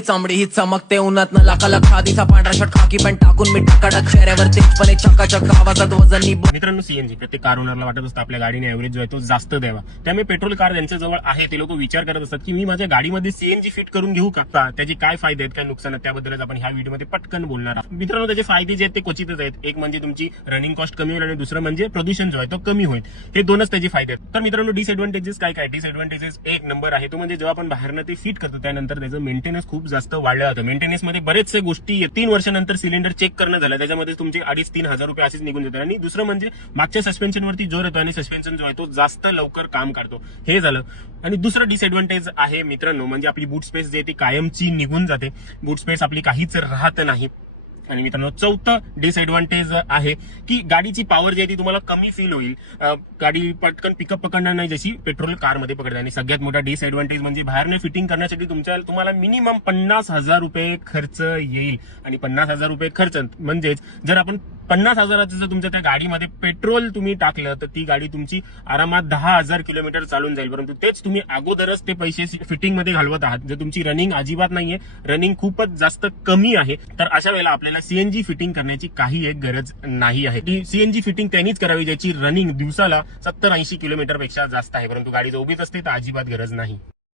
चांबडी ही चमकते उन्हात न लाखाला खादीचा पांढरा शर्ट खाकी पण टाकून मी टाकाटक चेहऱ्यावर तेजपणे चकाचक आवाजात वजनी मित्रांनो, सीएनजी प्रत्येक कार ओनरला वाटत असतं आपल्या गाडीने ऍव्हरेज जो आहे तो जास्त द्यावा. त्यामुळे पेट्रोल कार ज्यांच्याजवळ आहे ते लोक विचार करत असतात की मी माझ्या गाडीमध्ये सीएनजी फिट करून घेऊ का, त्याची काय फायदे आहेत, काय नुकसान आहेत, त्याबद्दलच आपण ह्या व्हिडिओमध्ये पटकन बोलणार आहोत. मित्रांनो, त्याचे फायदे जे आहेत ते क्वचितच आहेत. एक म्हणजे तुमची रनिंग कॉस्ट कमी होईल आणि दुसरं म्हणजे प्रदूषण जो आहे तो कमी होईल. हे दोनच त्याचे फायदे आहेत. तर मित्रांनो, डिसएडव्हान्टेजेस काय काय? डिसएडव्हान्टेजेस एक नंबर आहे तो म्हणजे जेव्हा आपण बाहेरनं ते फिट करतो त्यानंतर त्याचं मेंटेनन्स खूप जास्त वाढलं जातं. मेंटेनन्स मध्ये बरेचसे गोष्टी 3 वर्षानंतर सिलेंडर चेक करणं झालं, त्याच्यामध्ये तुमचे 2,500-3,000 हजार रुपये असेच निघून जातात. आणि दुसरं म्हणजे मागच्या सस्पेन्शन वरती जोर येतो आणि सस्पेन्शन जो आहे तो जास्त लवकर काम करतो. हे झालं. आणि दुसरं डिसएडव्हान्टेज आहे मित्रांनो, म्हणजे आपली बूट स्पेस जी आहे ती कायमची निघून जाते. बूट स्पेस आपली काहीच राहत नाही. आणि मित्रांनो, चौथं डिसएडव्हान्टेज आहे की गाडीची पॉवर जी आहे ती तुम्हाला कमी फील होईल. गाडी पटकन पिकअप पकडणार नाही जशी पेट्रोल कारमध्ये पकडते. आणि सगळ्यात मोठा डिसएडव्हान्टेज म्हणजे बाहेरने फिटिंग करण्यासाठी तुम्हाला मिनिमम 50,000 रुपये खर्च येईल. आणि 50,000 रुपये खर्च म्हणजेच जर आपण 50,000चं जर तुमच्या त्या गाडीमध्ये पेट्रोल तुम्ही टाकलं तर ती गाडी तुमची आरामात 10,000 किलोमीटर चालून जाईल. परंतु तेच तुम्ही अगोदरच ते पैसे फिटिंगमध्ये घालवत आहात. जर तुमची रनिंग अजिबात नाहीये, रनिंग खूपच जास्त कमी आहे, तर अशा वेळेला आपल्याला सीएनजी फिटिंग करण्याची काही एक गरज नाही आहे. ती सीएनजी फिटिंग त्यांनीच करावी ज्याची रनिंग दिवसाला 70-80 किलोमीटर पेक्षा जास्त आहे. परंतु गाडी जर उभीच असते तर अजिबात गरज नाही.